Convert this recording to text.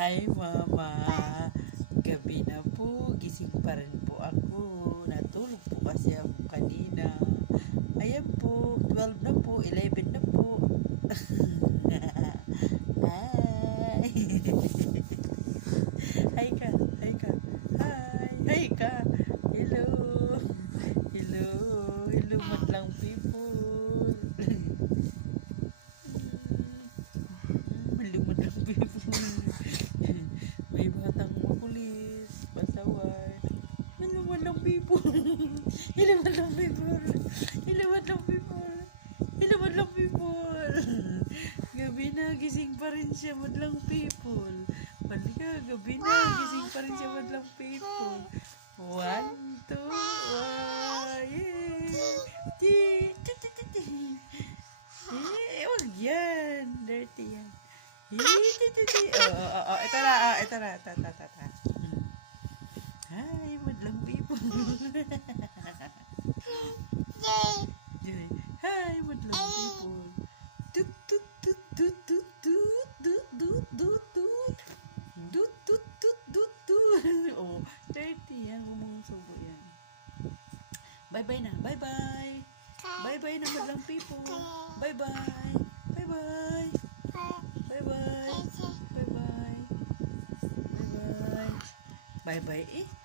Hi, Mama. Gabi na po. Gising pa rin po ako. Natulog po kasi ako kanina. Ayan po. 12 na po. 11 na po. Hi. Hi ka. Hi ka. Hi. Hi ka. Hello. Hello. Hello, madlang people. Madlang people. May batang makulis, pasaway. Hello, madlang people. Hello, madlang people. Hello, madlang people. Hello, madlang people. Gabi na, gising pa rin siya, madlang people. Pati ka, gabi na, gising pa rin siya, madlang people. 1, 2, 1, yay! Huwag yan. Dirty yan. Ito na. Hi, madlang people. Hi, madlang people. Tut, tut, tut, tut, tut, tut, tut, tut, tut. Tut, tut, tut, tut, tut. Oh, dirty yan. Bumusubo yan. Bye-bye na. Bye-bye. Bye-bye na, madlang people. Bye-bye. Bye-bye. Bye-bye. Bye-bye. Bye-bye. Bye-bye.